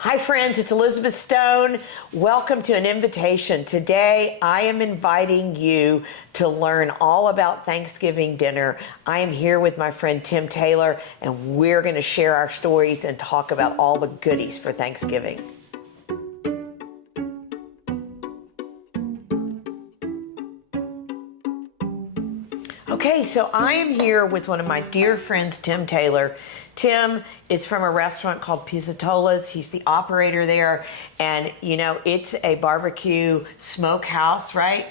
Hi friends, it's Elizabeth Stone. Welcome to an invitation. Today I am inviting you to learn all about Thanksgiving dinner. I am here with my friend Tim Taylor and we're going to share our stories and talk about all the goodies for Thanksgiving. Okay, so I am here with one of my dear friends, Tim Taylor. Tim is from a restaurant called Pizzitolas. He's the operator there. And, you know, it's a barbecue smokehouse, right?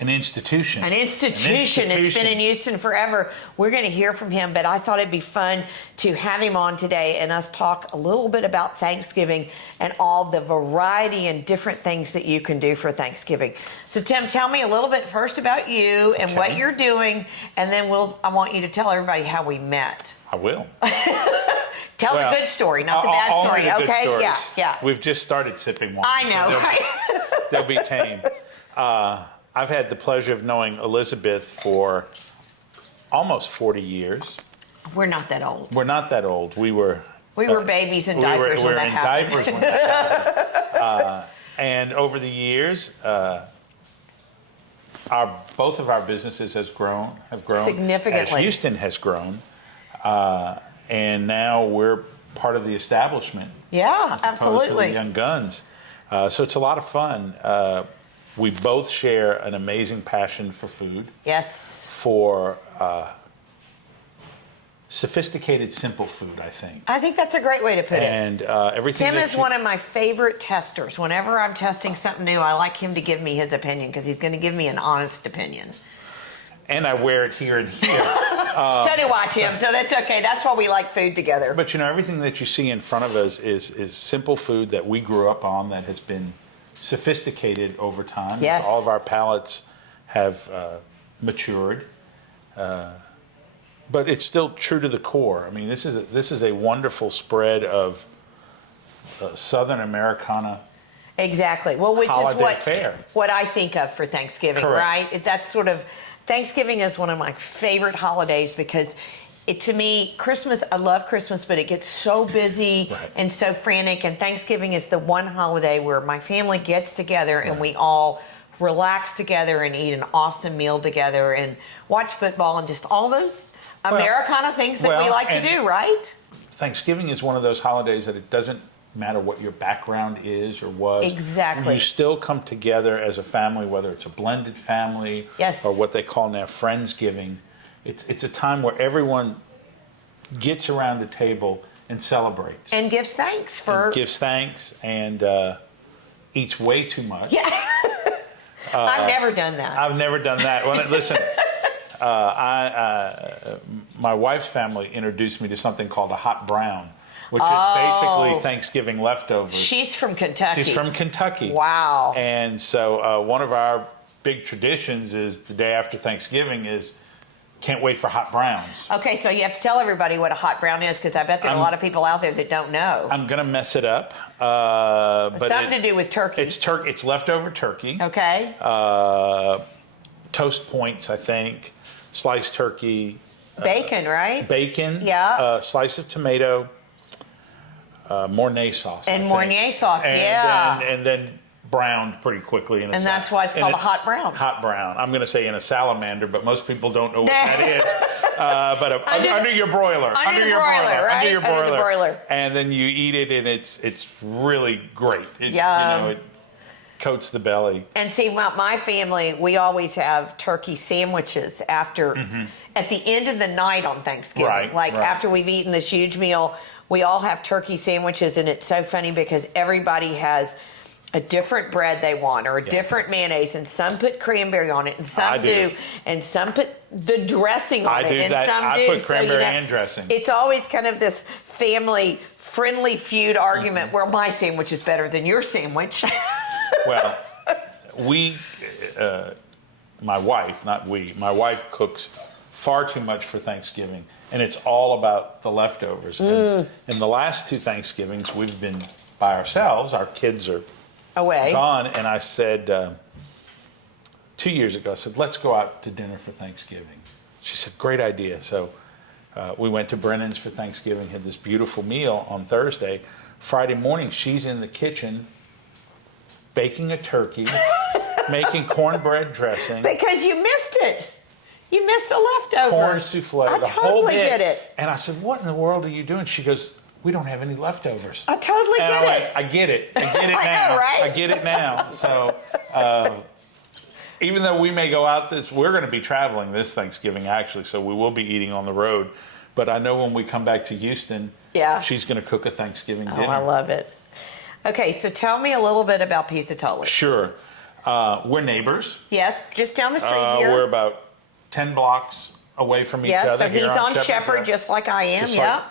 An institution. An institution. It's been in Houston forever. We're going to hear from him, but I thought it'd be fun to have him on today and us talk a little bit about Thanksgiving and all the variety and different things that you can do for Thanksgiving. So, Tim, tell me a little bit first about you and what you're doing, and then I want you to tell everybody how we met. I will. Tell the good story, not the bad story. The okay? Good Yeah, yeah. We've just started sipping wine. I know, so right? They'll be tame. I've had the pleasure of knowing Elizabeth for almost 40 years. We're not that old. We're not that old. We were babies in diapers when that happened. Diapers when that happened. And over the years, both of our businesses have grown significantly. as Houston has grown, and now we're part of the establishment. Yeah, as opposed absolutely. to the young guns. So it's a lot of fun. We both share an amazing passion for food. Yes. For sophisticated, simple food, I think. I think that's a great way to put it. And everything. Tim is one of my favorite testers. Whenever I'm testing something new, I like him to give me his opinion because he's going to give me an honest opinion. And I wear it here and here. So do I, Tim. So that's okay. That's why we like food together. But you know, everything that you see in front of us is simple food that we grew up on that has been sophisticated over time. Yes. All of our palates have matured. But it's still true to the core. I mean, this is a wonderful spread of Southern Americana. Exactly. Well, which holiday is fare. what I think of for Thanksgiving, Correct. right? That's sort of, Thanksgiving is one of my favorite holidays because to me, Christmas, I love Christmas, but it gets so busy and so frantic. And Thanksgiving is the one holiday where my family gets together and we all relax together and eat an awesome meal together and watch football and just all those Americana things that we like to do, right? Thanksgiving is one of those holidays that it doesn't matter what your background is or was. Exactly. You still come together as a family, whether it's a blended family or what they call now Friendsgiving. It's a time where everyone gets around the table and celebrates. And gives thanks and eats way too much. Yeah. I've never done that. I've never done that. Well, listen, my wife's family introduced me to something called a hot brown, which is basically Thanksgiving leftovers. She's from Kentucky. She's from Kentucky. Wow. And so one of our big traditions is the day after Thanksgiving is can't wait for hot browns. Okay, so you have to tell everybody what a hot brown is because I bet there are a lot of people out there that don't know. I'm going to mess it up. But something to do with turkey. It's leftover turkey. Okay. Toast points, I think. Sliced turkey. Bacon, right? Bacon. Yeah. Slice of tomato. Mornay sauce. And Mornay sauce, and then browned pretty quickly. And that's why it's called a hot brown. Hot brown. I'm going to say in a salamander, but most people don't know what that is. But under your broiler. Under your broiler. And then you eat it, and it's really great. It coats the belly. And see, my family, we always have turkey sandwiches at the end of the night on Thanksgiving. After we've eaten this huge meal, we all have turkey sandwiches, and it's so funny because everybody has a different bread they want or a different mayonnaise, and some put cranberry on it, and some do, and some put the dressing on it, and some do. I put cranberry and dressing. It's always kind of this family-friendly feud argument where my sandwich is better than your sandwich. Well, my wife cooks far too much for Thanksgiving, and it's all about the leftovers. And in the last two Thanksgivings, we've been by ourselves. Our kids are away, gone, and I said 2 years ago, I said, let's go out to dinner for Thanksgiving. She said, great idea. So we went to Brennan's for Thanksgiving, had this beautiful meal on Thursday. Friday morning, she's in the kitchen baking a turkey, making cornbread dressing. Because you missed it. You missed the leftovers. Corn souffle, I the totally whole bit. get it. And I said, what in the world are you doing? She goes, we don't have any leftovers. I totally And get I'm it. like, I get it. I get it I now. know, right? I get it now. So even though we may go out we're going to be traveling this Thanksgiving, actually, so we will be eating on the road. But I know when we come back to Houston, she's going to cook a Thanksgiving dinner. Oh, I love it. Okay, so tell me a little bit about Pizzitolas. Sure. We're neighbors. Yes, just down the street here. We're about 10 blocks away from each other. Yes, so here he's on Shepherd Drive, just like I am, just like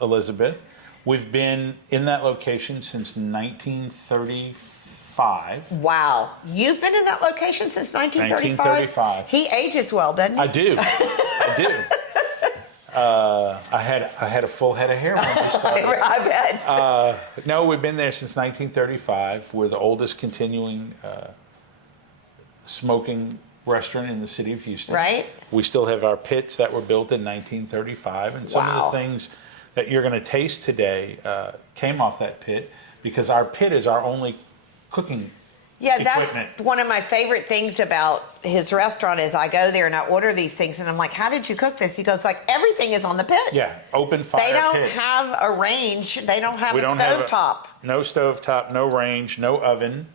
Elizabeth. We've been in that location since 1935. Wow. You've been in that location since 1935? 1935. He ages well, doesn't he? I do. I do. I had a full head of hair when we started. I bet. No, we've been there since 1935. We're the oldest continuing smoking restaurant in the city of Houston. Right. We still have our pits that were built in 1935, and some of the things that you're going to taste today came off that pit, because our pit is our only cooking that's equipment. one of my favorite things about his restaurant is I go there and I order these things and I'm like, how did you cook this? He goes, like, everything is on the pit. Yeah, open fire They don't pit. have a range. They don't have We a don't have stovetop. No stovetop, no range, no oven,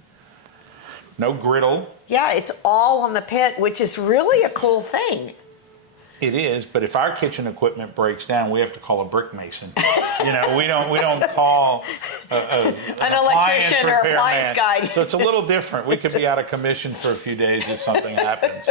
no griddle. Yeah, it's all on the pit, which is really a cool thing. It is, but if our kitchen equipment breaks down, we have to call a brick mason. You know, we don't call an electrician or appliance guy. So it's a little different. We could be out of commission for a few days if something happens.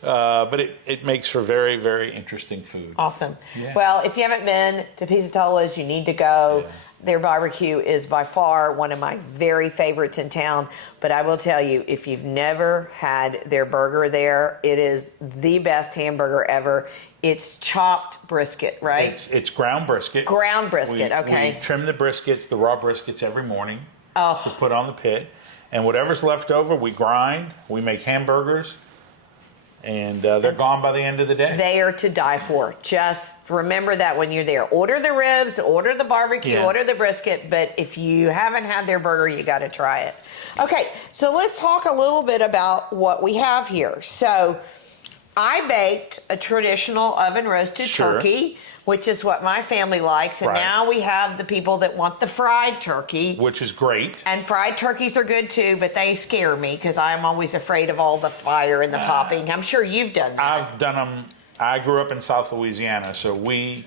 But it makes for very, very interesting food. Awesome. Yeah. Well, if you haven't been to Pizzitolas, you need to go. Yeah. Their barbecue is by far one of my very favorites in town. But I will tell you, if you've never had their burger there, it is the best hamburger ever. It's chopped brisket, right? It's ground brisket. Ground brisket, okay. We trim the briskets, the raw briskets, every morning Oh. to put on the pit. And whatever's left over, we grind. We make hamburgers. And they're gone by the end of the day. They are to die for. Just remember that when you're there. Order the ribs, order the barbecue, order the brisket, but if you haven't had their burger, you got to try it. Okay, so let's talk a little bit about what we have here. So I baked a traditional oven roasted turkey, which is what my family likes, and now we have the people that want the fried turkey. Which is great. And fried turkeys are good too, but they scare me because I'm always afraid of all the fire and the popping. I'm sure you've done that. I've done them. I grew up in South Louisiana, so we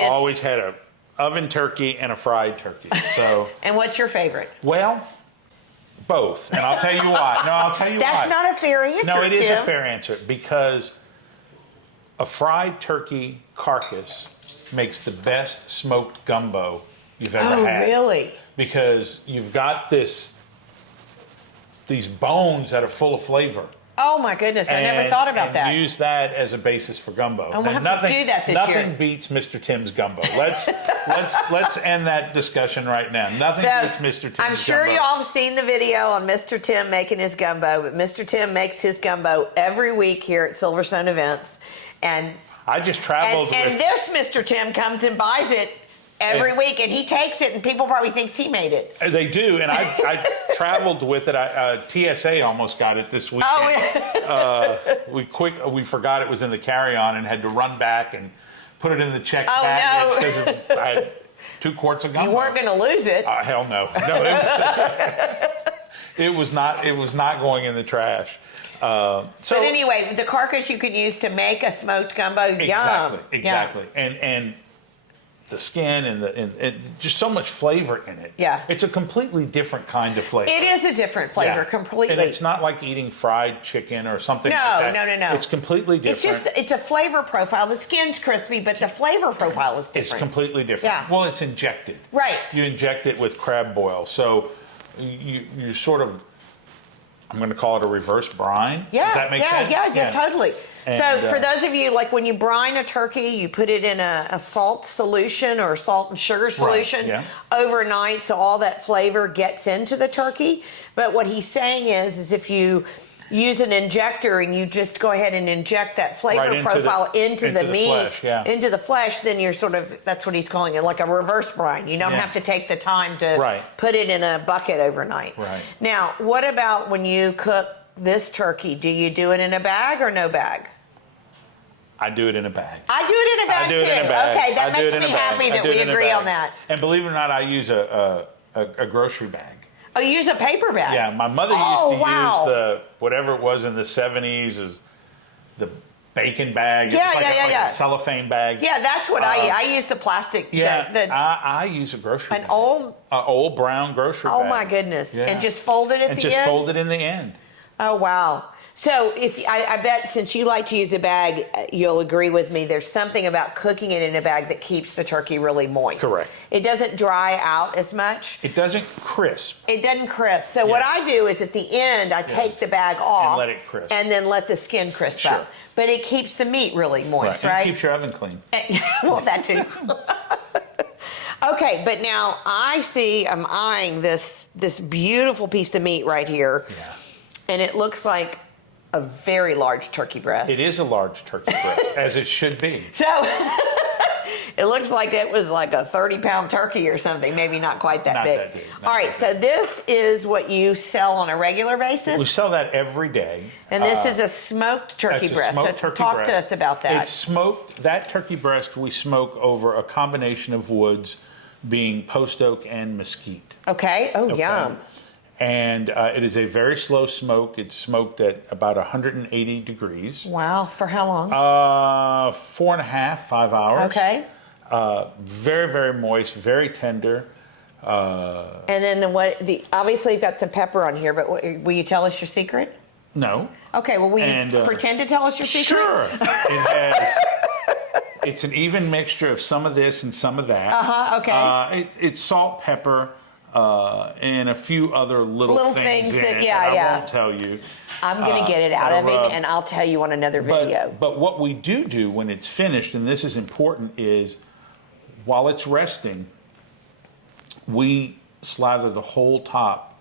always had a oven turkey and a fried turkey. So. And what's your favorite? Well, both, and I'll tell you why. No, I'll tell you why. That's not a fair answer. No, it is Tim. a fair answer, because a fried turkey carcass makes the best smoked gumbo you've ever had. Oh, really? Because you've got these bones that are full of flavor. Oh my goodness, I never thought about that. Use that as a basis for gumbo. And we'll have to do that this year. Nothing beats Mr. Tim's gumbo. Let's end that discussion right now. Nothing beats Mr. Tim's gumbo. I'm sure you all have seen the video on Mr. Tim making his gumbo, but Mr. Tim makes his gumbo every week here at Silverstone Events. And I just traveled and this Mr. Tim comes and buys it every week, and he takes it, and people probably think he made it. They do, and I traveled with it. TSA almost got it this weekend. Oh, yeah. We forgot it was in the carry-on and had to run back and put it in the checked baggage because I had 2 quarts of gumbo. You weren't going to lose it. Hell no. No, it was not going in the trash. But anyway, the carcass you could use to make a smoked gumbo. Exactly. Yum. And the skin and just so much flavor in it. Yeah. It's a completely different kind of flavor. It is a different flavor, completely. And it's not like eating fried chicken or something No, like that. no. It's completely different. It's a flavor profile. The skin's crispy, but the flavor profile is different. It's completely different. Yeah. Well, it's injected. Right. You inject it with crab boil. So you sort of, I'm going to call it a reverse brine. Yeah, Does that make sense? Yeah, totally. And, so for those of you, like when you brine a turkey, you put it in a salt solution or salt and sugar solution overnight so all that flavor gets into the turkey. But what he's saying is if you use an injector and you just go ahead and inject that flavor profile into the meat, flesh, into the flesh, then you're sort of, that's what he's calling it, like a reverse brine. You don't have to take the time to put it in a bucket overnight. Right. Now, what about when you cook this turkey? Do you do it in a bag or no bag? I do it in a bag. I do it in a bag too. Okay, that makes me happy that we agree on that. And believe it or not, I use a grocery bag. Oh, you use a paper bag? Yeah, my mother used to use the, whatever it was in the 70s, is the bacon bag. Yeah. A cellophane bag. Yeah, that's what I use the plastic. Yeah, I use a grocery bag. An old brown grocery bag. Oh my goodness. Yeah. And just fold it at the end? And just fold it in the end. Oh, wow. So if I bet since you like to use a bag, you'll agree with me, there's something about cooking it in a bag that keeps the turkey really moist. Correct. It doesn't dry out as much. It doesn't crisp. It doesn't crisp. So what I do is at the end, I take the bag off. And let it crisp. And then let the skin crisp up. But it keeps the meat really moist, right? And it keeps your oven clean. Well, that too. Okay, but now I'm eyeing this beautiful piece of meat right here. Yeah. And it looks like a very large turkey breast. It is a large turkey breast, as it should be. So it looks like it was like a 30-pound turkey or something, maybe not quite that big. That big. All right, so this is what you sell on a regular basis? We sell that every day. And this is a smoked turkey breast. Talk to us about that. It's smoked. That turkey breast we smoke over a combination of woods, being post oak and mesquite. Okay. Oh, yum. And it is a very slow smoke. It's smoked at about 180 degrees. Wow. For how long? 4.5, 5 hours. Okay. Very, very moist, very tender. And then obviously you've got some pepper on here, but will you tell us your secret? No. Okay. Well, will you pretend to tell us your secret? Sure. It's an even mixture of some of this and some of that. Okay. It's salt, pepper, and a few other little things in it that I won't tell you. I'm going to get it out of it, and I'll tell you on another video. But what we do when it's finished, and this is important, is while it's resting, we slather the whole top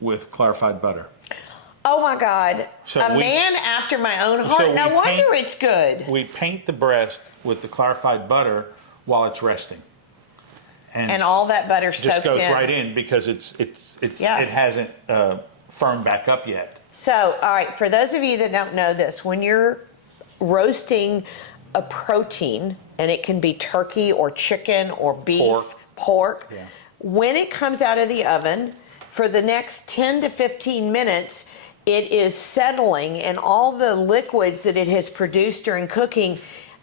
with clarified butter. Oh my God. Man after my own heart. No wonder it's good. We paint the breast with the clarified butter while it's resting. And all that butter soaks in. Just goes right in because it hasn't firmed back up yet. So, all right, for those of you that don't know this, when you're roasting a protein, and it can be turkey or chicken or beef, pork, when it comes out of the oven, for the next 10 to 15 minutes, it is settling, and all the liquids that it has produced during cooking,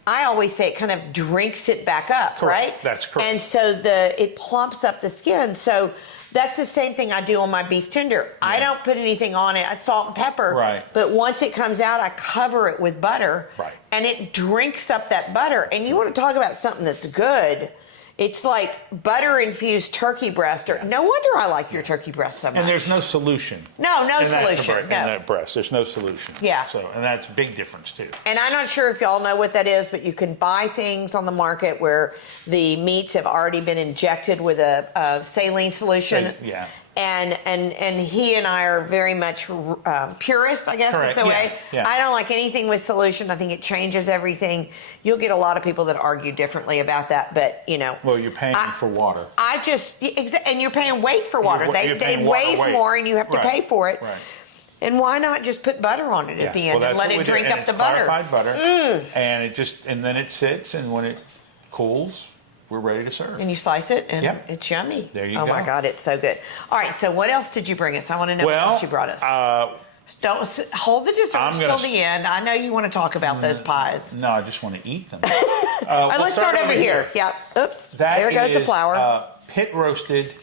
I always say it kind of drinks it back up, right? That's correct. And so it plumps up the skin. So that's the same thing I do on my beef tender. Yeah. I don't put anything on it, salt and pepper. Right. But once it comes out, I cover it with butter. Right. And it drinks up that butter. And you want to talk about something that's good. It's like butter-infused turkey breast. No wonder I like your turkey breast so much. And there's no solution. No solution. In that breast, there's no solution. Yeah. And that's a big difference, too. And I'm not sure if y'all know what that is, but you can buy things on the market where the meats have already been injected with a saline solution. Yeah. And he and I are very much purists, I guess is the way. Yeah. I don't like anything with solution. I think it changes everything. You'll get a lot of people that argue differently about that, but you know. Well, you're paying for water. And you're paying weight for water. They weighs more, and you have to pay for it. Right. And why not just put butter on it at the end and let it drink up the butter? Clarified butter, and then it sits, and when it cools, we're ready to serve. And you slice it, and it's yummy. There you go. Oh my God, it's so good. All right, so what else did you bring us? I want to know what else you brought us. Don't hold the desserts till the end. I know you want to talk about those pies. No, I just want to eat them. Let's start over here. Yeah. Oops. There goes the flour. Pit roasted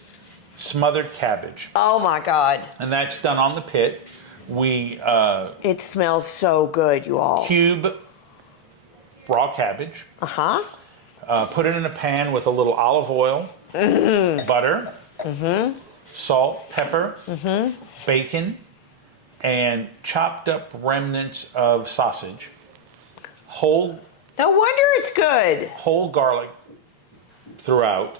smothered cabbage. Oh my God. And that's done on the pit. It smells so good, you all. Cube raw cabbage. Put it in a pan with a little olive oil, butter, salt, pepper, bacon, and chopped up remnants of sausage. No wonder it's good. Whole garlic throughout.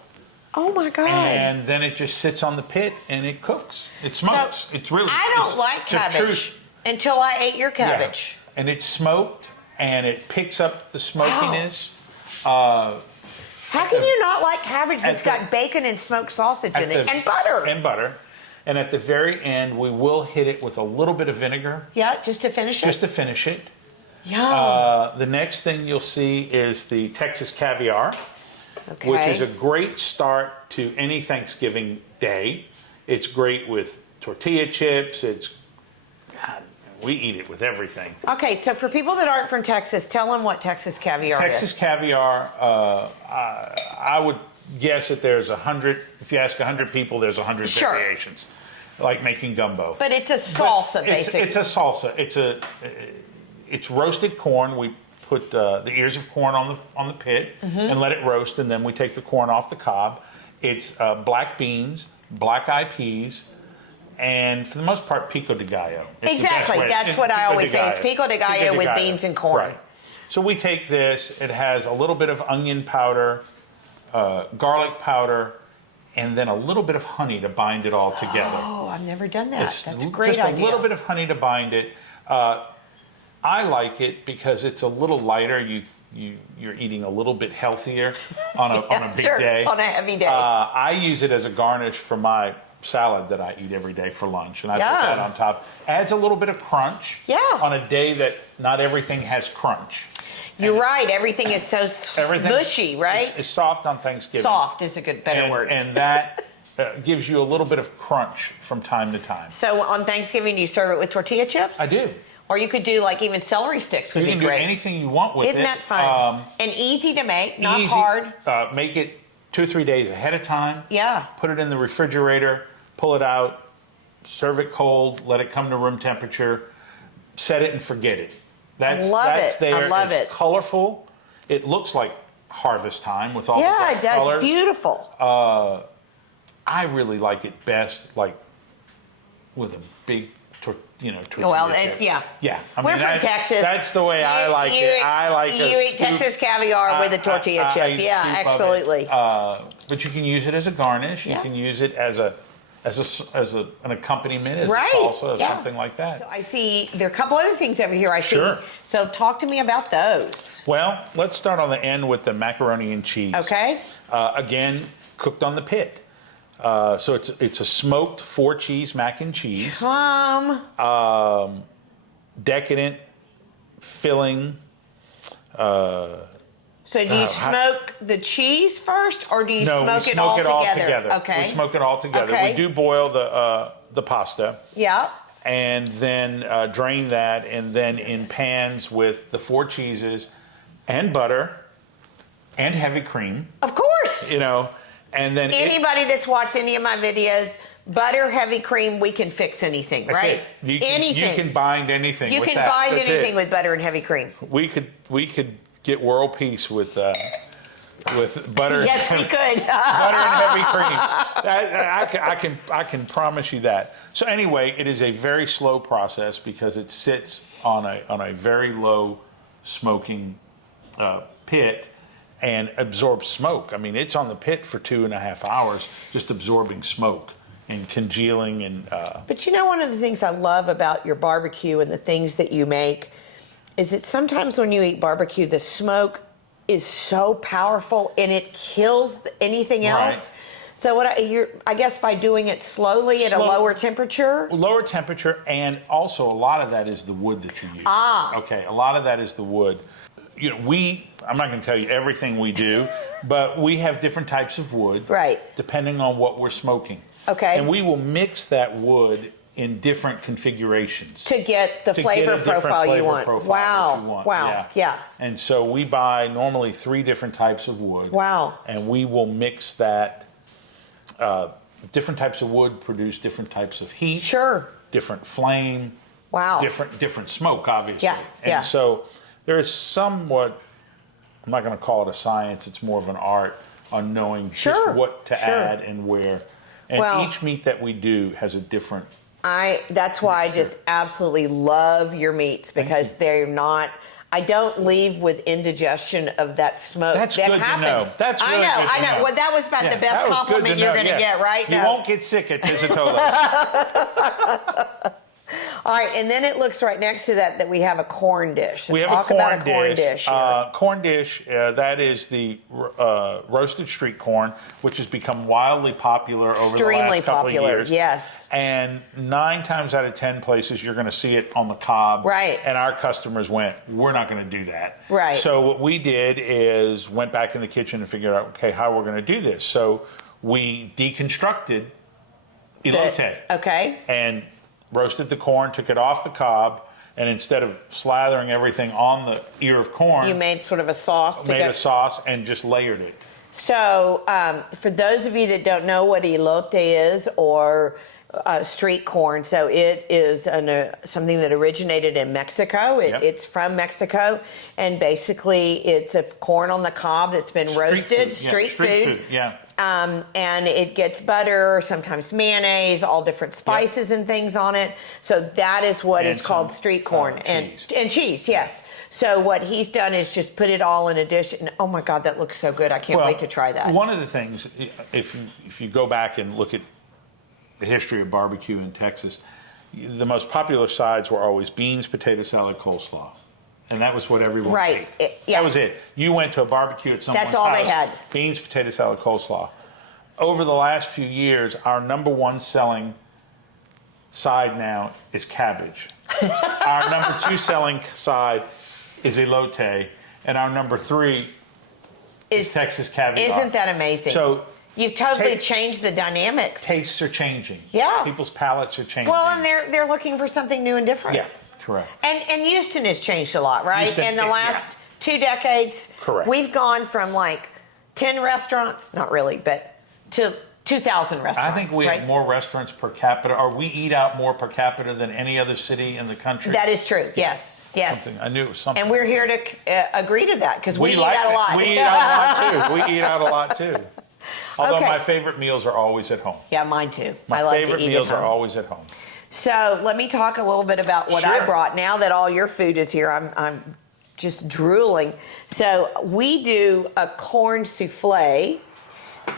Oh my God. And then it just sits on the pit and it cooks. It smokes. I don't like cabbage. Until I ate your cabbage. Yeah. And it's smoked, and it picks up the smokiness. Wow. How can you not like cabbage that's got bacon and smoked sausage in it? And butter. And butter. And at the very end, we will hit it with a little bit of vinegar. Yeah, just to finish it? Just to finish it. Yum. The next thing you'll see is the Texas caviar, which is a great start to any Thanksgiving day. It's great with tortilla chips. We eat it with everything. Okay, so for people that aren't from Texas, tell them what Texas caviar is. Texas caviar, I would guess that there's 100, if you ask 100 people, there's 100 variations, like making gumbo. But it's a salsa, basically. It's a salsa. It's roasted corn. We put the ears of corn on the pit and let it roast, and then we take the corn off the cob. It's black beans, black-eyed peas, and for the most part, pico de gallo. Exactly, that's what I always say. It's pico de gallo with beans and corn. Right. So we take this. It has a little bit of onion powder, garlic powder, and then a little bit of honey to bind it all together. Oh, I've never done that. That's a great idea. Just a little bit of honey to bind it. I like it because it's a little lighter. You're eating a little bit healthier on a big day. On a heavy day. I use it as a garnish for my salad that I eat every day for lunch, and I put that on top. Adds a little bit of crunch on a day that not everything has crunch. You're right. Everything is so mushy, right? It's soft on Thanksgiving. Soft is a better word. And that gives you a little bit of crunch from time to time. So on Thanksgiving, do you serve it with tortilla chips? I do. Or you could do like even celery sticks would be great. You can do anything you want with it. Isn't that fun? And easy to make, not hard. Make it 2 or 3 days ahead of time. Yeah. Put it in the refrigerator, pull it out, serve it cold, let it come to room temperature, set it and forget it. That's there. I love it. It's colorful. It looks like harvest time with all the bright it does. colors. Beautiful. I really like it best, like with a big tortilla chip. Yeah. I We're from Texas. That's the way I like it. I like you eat Texas caviar with a tortilla chip. Yeah, absolutely. But you can use it as a garnish. You can use it as an accompaniment, as a salsa, or something like that. So I see there are a couple other things over here. Sure. So talk to me about those. Well, let's start on the end with the macaroni and cheese. Okay. Again, cooked on the pit. So it's a smoked 4-cheese mac and cheese. Decadent, filling. So do you smoke the cheese first, or do you smoke it all together? Okay. We smoke it all together. Okay. We do boil the pasta. Yeah. And then drain that, and then in pans with the 4 cheeses and butter and heavy cream. Of course. And then anybody that's watched any of my videos, butter, heavy cream, we can fix anything, right? Anything. You can bind anything. You can bind anything with butter and heavy cream. We could get world peace with butter. Yes, we could. Butter and heavy cream. I can promise you that. So anyway, it is a very slow process because it sits on a very low smoking pit and absorbs smoke. I mean, it's on the pit for 2.5 hours, just absorbing smoke and congealing and. But one of the things I love about your barbecue and the things that you make is that sometimes when you eat barbecue, the smoke is so powerful and it kills anything else. So I guess by doing it slowly at a lower temperature? Lower temperature, and also a lot of that is the wood that you use. Okay, a lot of that is the wood. I'm not going to tell you everything we do, but we have different types of wood. Right. Depending on what we're smoking. Okay. And we will mix that wood in different configurations to get the flavor profile you want. Wow. Yeah. And so we buy normally 3 different types of wood. Wow. And we will mix that. Different types of wood produce different types of heat. Sure. Different flame. Wow. Different smoke, obviously. Yeah. And so there is somewhat, I'm not going to call it a science, it's more of an art on knowing just what to add and where. And each meat that we do has a different. That's why I just absolutely love your meats, because they're not. I don't leave with indigestion of that smoke. That's that good happens. to know. That's really good to know. I know. Well, that was about the best compliment you're going to get, right? You won't get sick at Pizzitolas. All right, and then it looks right next to that we have a corn dish. So we have talk a about a corn dish. Corn dish, that is the roasted street corn, which has become wildly popular over the last couple of years. Yes. And 9 times out of 10 places, you're going to see it on the cob. Right. And our customers went, we're not going to do that. Right. So what we did is went back in the kitchen and figured out, okay, how we're going to do this. So we deconstructed elote. Okay. And roasted the corn, took it off the cob, and instead of slathering everything on the ear of corn, you made sort of a sauce. A sauce and just layered it. So, for those of you that don't know what elote is, or street corn, so it is something that originated in Mexico. It's from Mexico, and basically it's a corn on the cob that's been roasted. Street food. Yeah. And it gets butter, sometimes mayonnaise, all different spices and things on it. So that is what is called street corn. And cheese, yes. So what he's done is just put it all in a dish. And oh my God, that looks so good. I can't wait to try that. One of the things, if you go back and look at the history of barbecue in Texas, the most popular sides were always beans, potato salad, coleslaw. And that was what everyone ate. That was it. You went to a barbecue at someone's house. That's all they had. Beans, potato salad, coleslaw. Over the last few years, our number 1 selling side now is cabbage. Our number 2 selling side is elote. And our number 3 is Texas caviar. Isn't that amazing? So you've totally changed the dynamics. Tastes are changing. Yeah. People's palates are changing. Well, and they're looking for something new and different. Yeah. Correct. And Houston has changed a lot, right? In the last 2 decades, we've gone from like 10 restaurants, not really, but to 2,000 restaurants. I think we have more restaurants per capita, or we eat out more per capita than any other city in the country. That is true, yes. I knew it was something. And we're here to agree to that, because we eat out a lot. We eat out a lot, too. We eat out a lot, too. Although my favorite meals are always at home. Yeah, mine, too. My favorite meals are always at home. So let me talk a little bit about what I brought. Now that all your food is here, I'm just drooling. So we do a corn souffle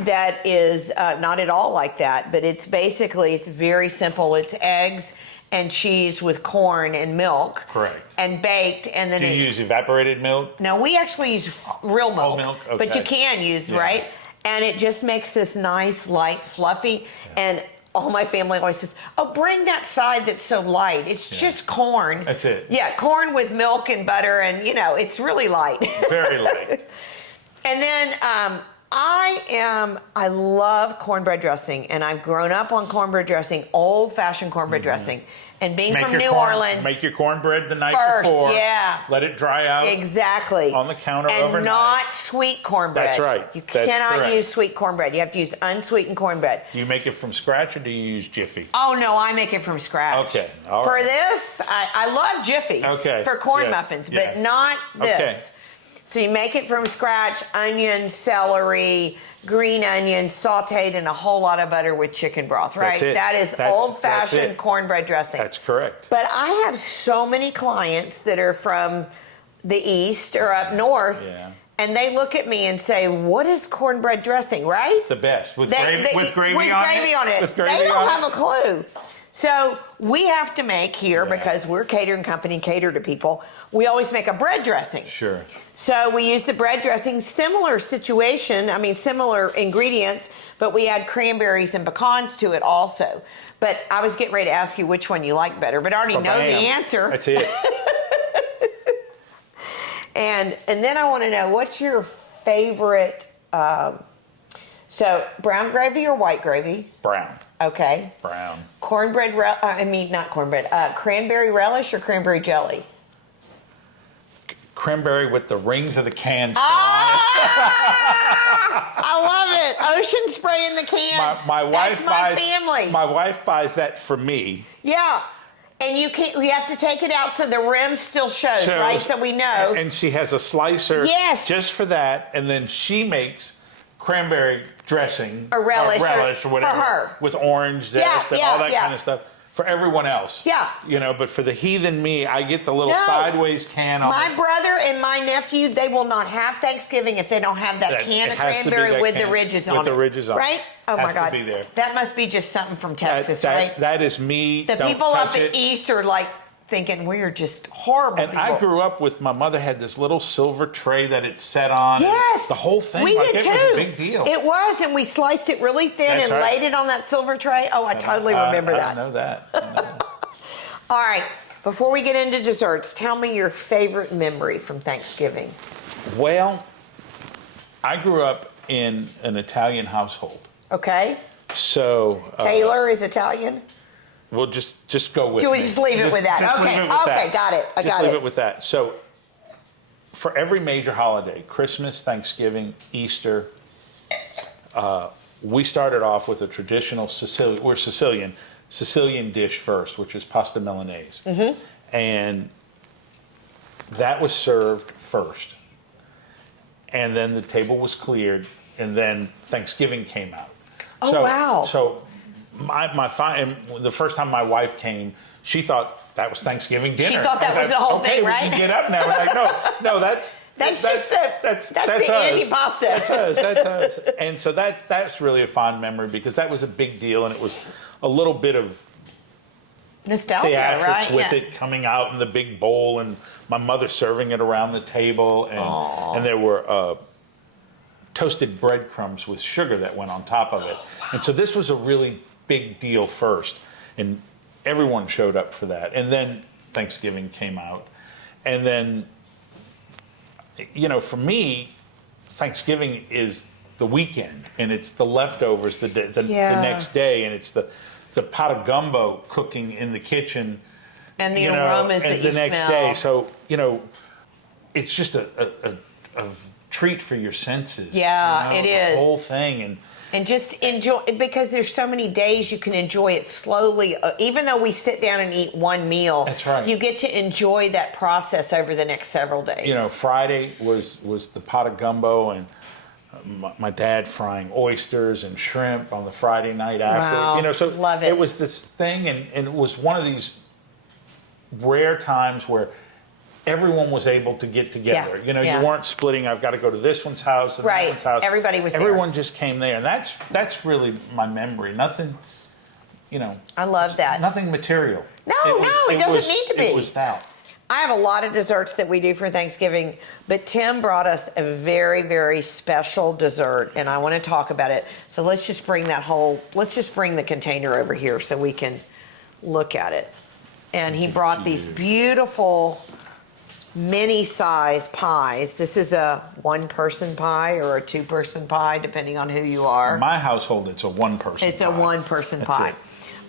that is not at all like that, but it's very simple. It's eggs and cheese with corn and milk. Correct. And baked, and then do you use evaporated milk? No, we actually use real milk. Whole milk? Okay. But you can use, right? And it just makes this nice, light, fluffy, and all my family always says, oh, bring that side that's so light. It's just corn. That's it. Yeah, corn with milk and butter, and, it's really light. Very light. And then I love cornbread dressing, and I've grown up on cornbread dressing, old-fashioned cornbread dressing. And being from New Orleans. Make your cornbread the night before. Yeah. Let it dry out. Exactly. On the counter and overnight. And not sweet cornbread. That's right. You cannot use sweet cornbread. You have to use unsweetened cornbread. Do you make it from scratch, or do you use Jiffy? Oh, no, I make it from scratch. Okay. For this, I love Jiffy. Okay. For corn muffins, but not this. Okay. So you make it from scratch, onion, celery, green onions, sauteed in a whole lot of butter with chicken broth, right? That's it. That is old-fashioned cornbread dressing. That's correct. But I have so many clients that are from the East or up north, and they look at me and say, what is cornbread dressing, right? The best. With gravy on it? With gravy they don't have a clue. So we have to make here, because we're a catering company, cater to people, we always make a bread dressing. Sure. So we use the bread dressing, similar situation, similar ingredients, but we add cranberries and pecans to it also. But I was getting ready to ask you which one you like better, but I already know the answer. That's it. And then I want to know, what's your favorite, so brown gravy or white gravy? Brown. Okay. Brown. Cornbread, not cornbread, cranberry relish or cranberry jelly? Cranberry with the rings of the cans. I love it. Ocean spray in the can. My wife buys. Family. My wife buys that for me. Yeah. And you have to take it out so the rim still shows, right? So we know. And she has a slicer just for that, and then she makes cranberry dressing or relish or whatever for her with orange zest and all that kind of stuff. for everyone else. Yeah. You know, but for the heathen me, I get the little No. sideways can on My brother and my nephew, they will not have Thanksgiving if they don't have that can of cranberry with the ridges on it. With the ridges on it. Right? Oh my Has to God. be there. That must be just something from Texas, right? That is me. The Don't people touch up it. at East are like thinking we're just horrible And people. I grew up with, my mother had this little silver tray that it set on. Yes. The whole thing, We like did it too. was a big deal. It was, and we sliced it really thin That's and right. laid it on that silver tray. Oh, I totally remember that. I know that. I know that. All right, before we get into desserts, tell me your favorite memory from Thanksgiving. Well, I grew up in an Italian household. Okay? So Taylor is Italian? we'll just go with Do we me. just leave it with that? Just Okay, leave it with okay, that. got it. I Just got leave it. it with that. So for every major holiday, Christmas, Thanksgiving, Easter, we started off with a traditional Sicilian, we're Sicilian dish first, which is pasta Milanese. Mm-hmm. And that was served first. And then the table was cleared, and then Thanksgiving came out. Oh, wow. So the first time my wife came, she thought that was Thanksgiving dinner. She thought that was the whole thing, right? Okay, we can get up now. We're like, no, that's the us. antipasta. That's us. And so that's really a fond memory because that was a big deal, and it was a little bit of Nostalgia, theatrics right? with Yeah. it coming out in the big bowl, and my mother serving it around the table, and there were toasted breadcrumbs with sugar that went on top of it. And so this was a really big deal first, and everyone showed up for that. And then Thanksgiving came out, and then for me, Thanksgiving is the weekend, and it's the leftovers the next day, and it's the pot of gumbo cooking in the kitchen, And the aromas that you the next smell. day. So it's just a treat for your senses. Yeah, it is. The whole thing, And just enjoy, because there's so many days you can enjoy it slowly. Even though we sit down and eat one meal, That's right. You get to enjoy that process over the next several days. Friday was the pot of gumbo, and my dad frying oysters and shrimp on the Friday night after. Wow, So love it. It was this thing, and it was one of these rare times where everyone was able to get together. Yeah. You weren't splitting. I've got to go to this one's house and Right. that one's house. Everybody was there. Everyone just came there, and that's really my memory. Nothing, I love that. Nothing material. No, it doesn't need to be. It was that. I have a lot of desserts that we do for Thanksgiving, but Tim brought us a very, very special dessert, and I want to talk about it. So let's just bring the container over here so we can look at it. And he brought these beautiful mini-size pies. This is a one-person pie or a two-person pie, depending on who you are. In my household, it's a one-person It's pie. a one-person That's pie. it.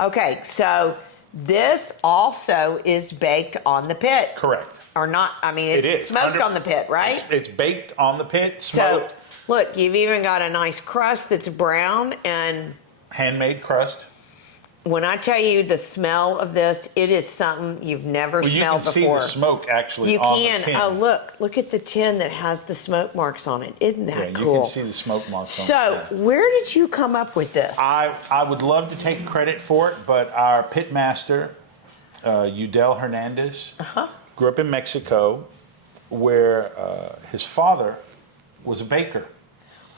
Okay, so this also is baked on the pit. Correct. Or not, It it's is. smoked on the pit, right? It's baked on the pit, So, smoked, look, you've even got a nice crust that's brown, and handmade crust. when I tell you the smell of this, it is something you've never You smelled can before. see the smoke actually You on can. the tin. Oh, look at the tin that has the smoke marks on it. Isn't that Yeah, cool? you can see the smoke marks So, on the tin. where did you come up with this? I would love to take credit for it, but our pit master, Udel Hernandez, grew up in Mexico, where his father was a baker.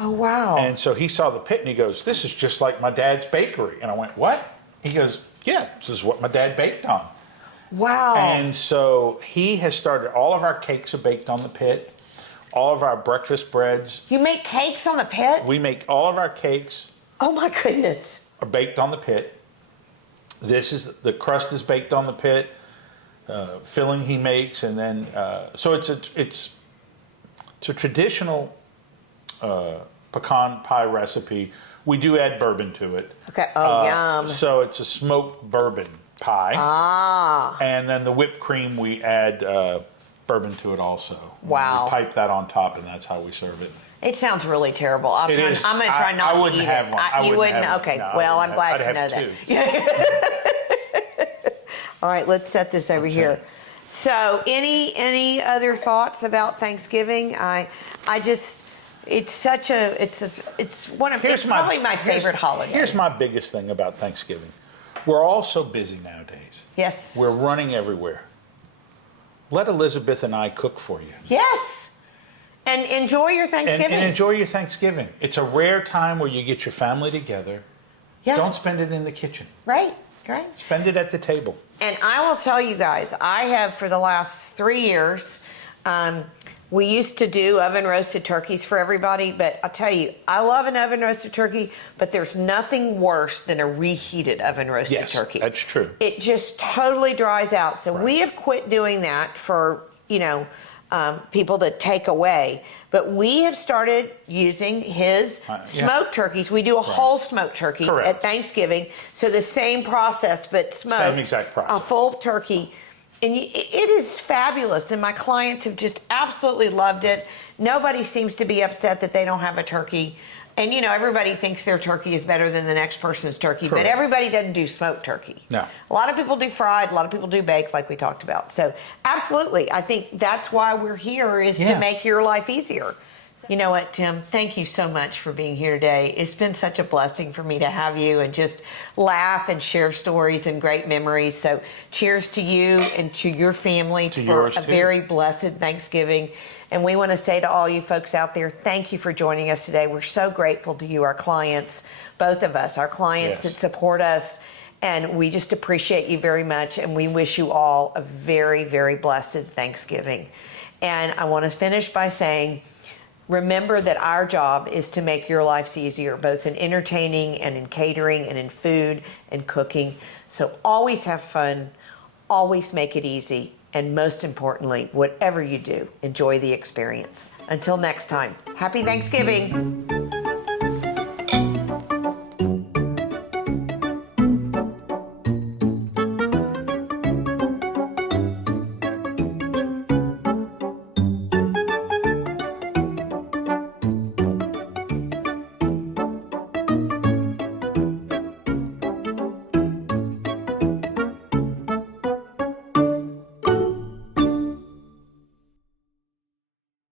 Oh, wow. And so he saw the pit and he goes, "This is just like my dad's bakery." And I went, "What?" He goes, "Yeah, this is what my dad baked on." Wow. And so he has started, all of our cakes are baked on the pit, all of our breakfast breads. You make cakes on the pit? We make all of our cakes Oh my goodness. are baked on the pit. The crust is baked on the pit, filling he makes, and then so it's a traditional pecan pie recipe. We do add bourbon to it. Okay. Oh, yum. So it's a smoked bourbon pie. Ah. And then the whipped cream, we add bourbon to it also. Wow. We pipe that on top, and that's how we serve it. It sounds really terrible. I'm It going is. to try not I to wouldn't eat have it. one. I You wouldn't wouldn't? have Okay. one. No, Well, I I'm wouldn't glad have- to know I'd have that. All right, let's set this over here. So, any other thoughts about Thanksgiving? I just, it's one of, it's probably my favorite holiday. Here's my biggest thing about Thanksgiving. We're all so busy nowadays. Yes. We're running everywhere. Let Elizabeth and I cook for you. Yes. And enjoy your Thanksgiving. And enjoy your Thanksgiving. It's a rare time where you get your family together. Yeah. Don't spend it in the kitchen. Right. Spend it at the table. And I will tell you guys, I have for the last 3 years, we used to do oven roasted turkeys for everybody, but I'll tell you, I love an oven roasted turkey, but there's nothing worse than a reheated oven roasted turkey. Yes, that's true. It just totally dries out. So we have quit doing that for, people to take away. But we have started using his smoked turkeys. We do a whole smoked turkey at Thanksgiving. So the same process, but smoked. Same exact process. A full turkey. And it is fabulous. And my clients have just absolutely loved it. Nobody seems to be upset that they don't have a turkey. And, everybody thinks their turkey is better than the next person's turkey. But everybody doesn't do smoked turkey. No. A lot of people do fried. A lot of people do baked, like we talked about. So, absolutely. I think that's why we're here, is to make your life easier. You know what, Tim? Thank you so much for being here today. It's been such a blessing for me to have you and just laugh and share stories and great memories. So, cheers to you and to your family for a very blessed Thanksgiving. And we want to say to all you folks out there, thank you for joining us today. We're so grateful to you, our clients, both of us, our clients that support us. And we just appreciate you very much. And we wish you all a very, very blessed Thanksgiving. And I want to finish by saying, remember that our job is to make your lives easier, both in entertaining and in catering and in food and cooking. So always have fun, always make it easy, and most importantly, whatever you do, enjoy the experience. Until next time, happy Thanksgiving.